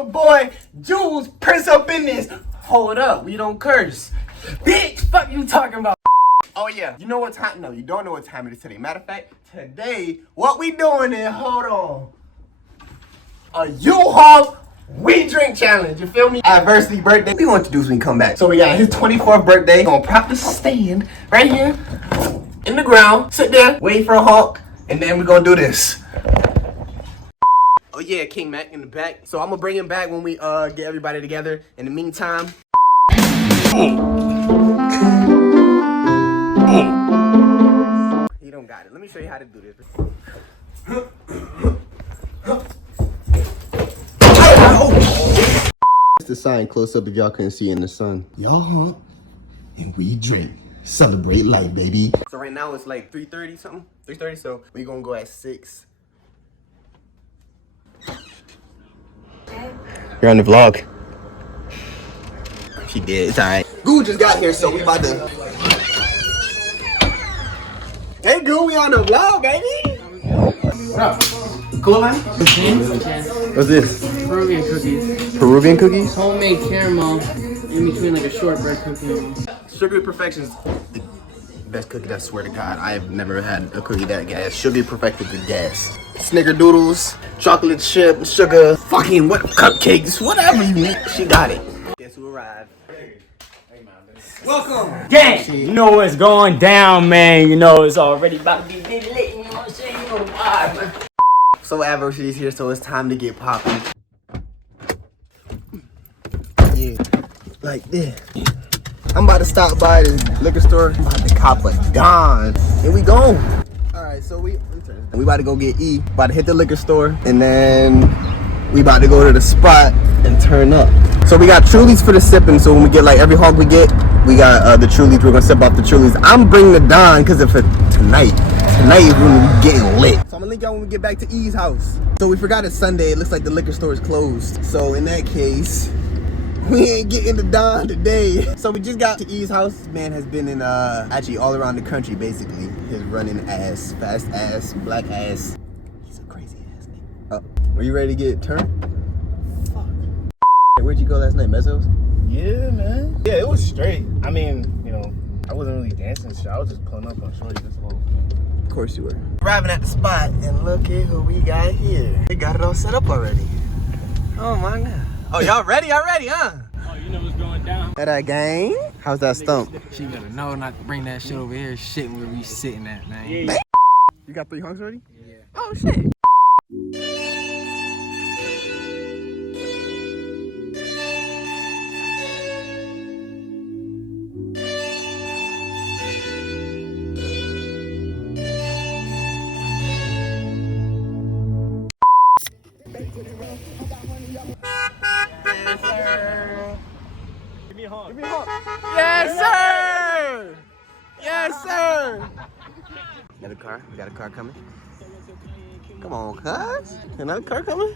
your boy JulezPrintz up in this. Hold up, we don't curse. Bitch, fuck you talking about? Oh yeah, you know what time? No, you don't know what time it is today. Matter of fact, today, what we doing is, hold on, a U-Haul We Drink Challenge, you feel me? Adversity birthday, we want to do when we come back. So we got his 24th birthday, gonna prop the stand right here in the ground, sit there, wait for a Honk, and then we're gonna do this. Oh yeah, King Mac in the back. So I'm gonna bring him back when we get everybody together. In the meantime, he don't got it. Let me show you how to do this. It's the sign close up if y'all couldn't see in the sun. Y'all Honk and we drink. Celebrate life, baby. So right now it's like 3:30 something. 3:30. So we gonna go at 6. You're on the vlog. She did. It's alright. Goo just got here, so we about to. Hey Goo, we on the vlog, baby. What up? Cool, man? What's this? Peruvian cookies. Peruvian cookies? Homemade caramel in between like a shortbread cookie. Sugary Perfection's the best cookie, I swear to God. I have never had a cookie that gas. Sugary Perfected the gas. Snickerdoodles, chocolate chip, sugar, fucking what, cupcakes, whatever you need. She got it. Guess who arrived? Welcome! Gang! You know what's going down, man. You know it's already about to be lit. You know what I'm saying? You know why, man. So Adversity's here, so it's time to get popping. Yeah, like this. I'm about to stop by the liquor store. I'm about to cop a Don. Here we go. Alright, so we about to go get E. About to hit the liquor store. And then we about to go to the spot and turn up. So we got Trulies for the sipping. So when we get like every Honk we get, we got the Trulies. We're gonna sip off the Trulies. I'm bringing the Don because of tonight. Tonight is when we getting lit. So I'm gonna link y'all when we get back to E's house. So we forgot it's Sunday. It looks like the liquor store is closed. So in that case, we ain't getting the Don today. So we just got to E's house. This man has been in actually all around the country basically. His running ass, fast ass, black ass. He's a crazy ass nigga. Are you ready to get turned? Fuck. Where'd you go last night, Mezzos? Yeah, man. Yeah, it was straight. I mean, you know, I wasn't really dancing shit. I was just pulling up on shorty this whole thing. Of course you were. Arriving at the spot and look at who we got here. They got it all set up already. Oh my God. Oh, y'all ready already, huh? Oh, you know what's going down. That gang? How's that stump? She gotta know not to bring that shit over here. Shit where we sitting at, man. Yeah. You got 3 Honks already? Yeah. Oh shit. Give me a Honk. Yes, sir! Yes, sir! Another car? We got a car coming? Come on, cuz. Another car coming?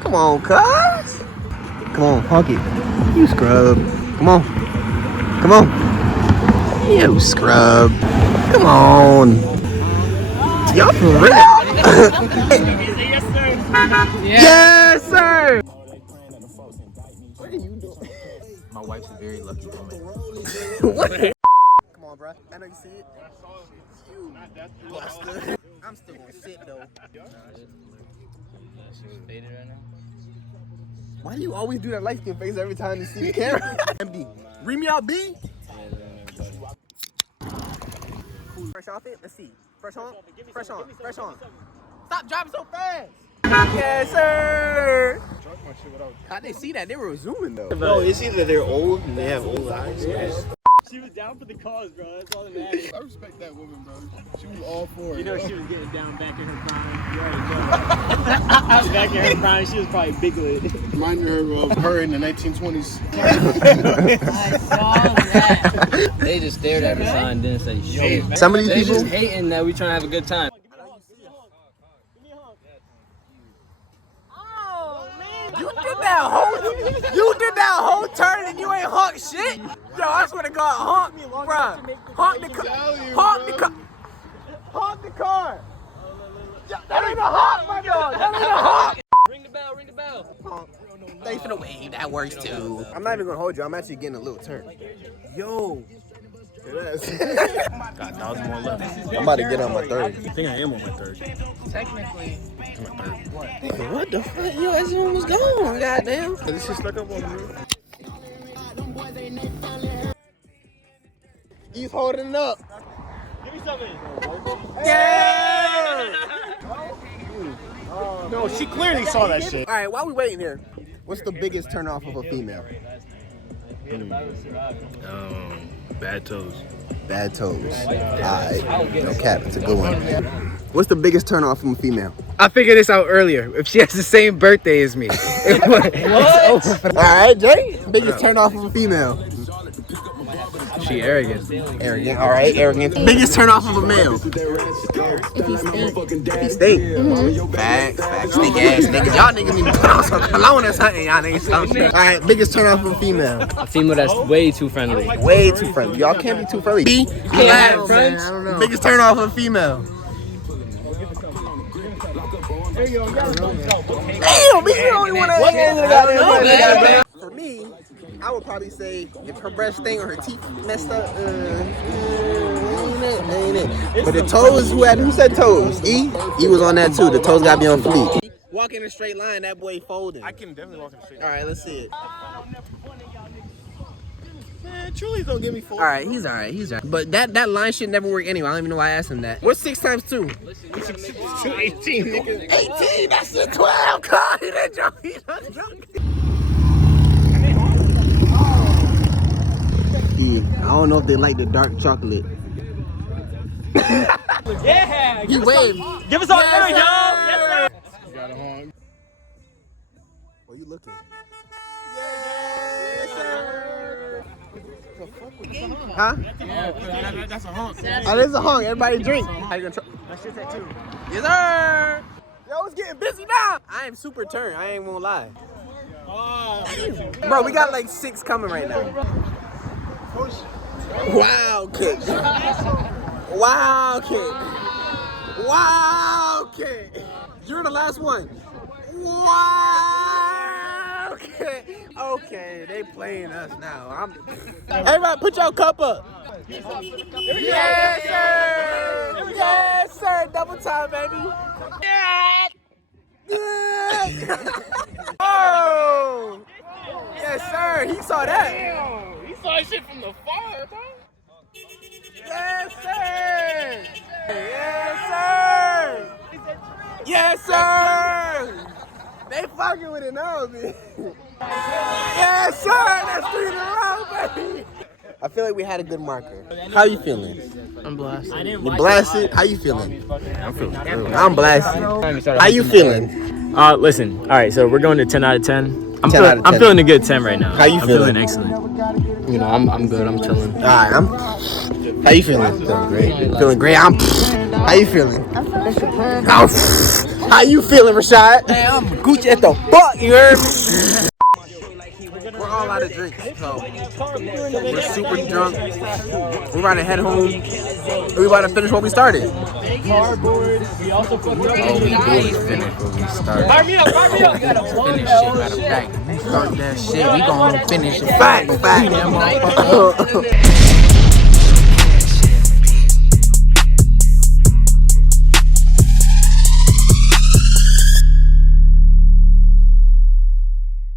Come on, cuz. Come on, honk it. You scrub. Come on. Come on. You scrub. Come on. Y'all for real? Yes, sir. Yes, sir! What are you doing? My wife's a very lucky woman. What? Come on, bro. I know you see it. You buster. I'm still gonna sit though. Why do you always do that light skin face every time you see the camera? MD. Read me out, B. Fresh outfit? Let's see. Fresh on? Fresh on. Fresh on. Stop driving so fast. Yes, sir. How'd they see that? They were zooming though. No, it's either they're old and they have old eyes. She was down for the cause, bro. That's all that matters. I respect that woman, bro. She was all for it. You know she was getting down back in her prime. You already know. Back in her prime, she was probably big lit. Reminded her of her in the 1920s. I saw that. They just stared at the sign and didn't say shit. Some of these They people. just hating that we trying to have a good time. You did that whole turn and you ain't honk shit. Yo, I swear to God, honk, bruh. Honk the car. Honk the car. Honk the car. That ain't a honk, my dog. That ain't a honk. Ring the bell. bell, ring the bell. Thanks for the wave. That works too. I'm not even gonna hold you. I'm actually getting a little turn. Yo. Got 1,000 more left. I'm about to get on my third. I think I am on my third. Technically. On my third. What the fuck? Yo, that shit was gone. Goddamn. This shit stuck up on me. He's holding it up. Give me something. Yeah. No, she clearly saw that shit. All right, while we waiting here, what's the biggest turn off of a female? Bad toes. Bad toes. Alright. No cap, it's a good one. What's the biggest turn off from a female? I figured this out earlier. If she has the same birthday as me. Alright, Jay. Biggest turn off of a female. She arrogant. Arrogant. Alright, arrogant. Biggest turn off of a male. If he Stink. Facts. Stink ass niggas. Y'all niggas need to put on some cologne or something. Y'all niggas something. Alright, biggest turn off of a female. A female that's way too friendly. Way too friendly. Y'all can't be too friendly. Be glad, friends. Biggest turn off of a female. Damn, me the only one that for me, I would probably say if her breath stink or her teeth messed up, ain't it. But the toes, who said toes? E was on that too. The toes gotta be on fleek. Walk in a straight line, that boy folding. I can definitely walk in the street. All right, let's see it. Man, Jules don't give me 4. All right, he's all right. But that line shit never worked anyway. I don't even know why I asked him that. What's 6 times 2? 18, nigga. 18. That's the 12. God, he done drunk. I don't know if they like the dark chocolate. Yeah. He waved. Give us all dinner, yo. You got a honk. Where you looking? Huh? That's a honk. Oh, this is a honk. Everybody drink. How you gonna try? That shit's at 2. Yes, sir. Yo, it's getting busy now. I am super turned. I ain't gonna lie. Bro, we got like 6 coming right now. Wow kick. Wow kick. Wow kick. You're the last one. Wow kick. Okay, they playing us now. Everybody put your cup up. Yes, sir. Yes, sir. Double time, baby. Oh. Yes, sir. He saw that. Damn, he saw that shit from the far, bro. Yes, sir. Yes, sir. Yes, sir. They fucking with it now, man. Yes, sir. That's 3 in a row, baby. I feel like we had a good marker. How you feeling? I'm blasted. You blasted? How you feeling? I'm feeling good. I'm blasted. How you feeling? Listen. All right, so we're going to 10 out of 10. I'm 10 out of 10. feeling a good 10 right now. How you I'm feeling? feeling excellent. You know, I'm good. I'm chilling. All right, how you feeling? Feeling great. Feeling great. How you feeling? How you feeling, Rashad? Hey, I'm Gucci at the fuck, you heard me? We're all out of drinks, so we're super drunk. We're about to head home. We're about to finish what we started. All we do is finish what we started. Finish shit, matter of fact. Start that shit, we gon' finish it. Fact.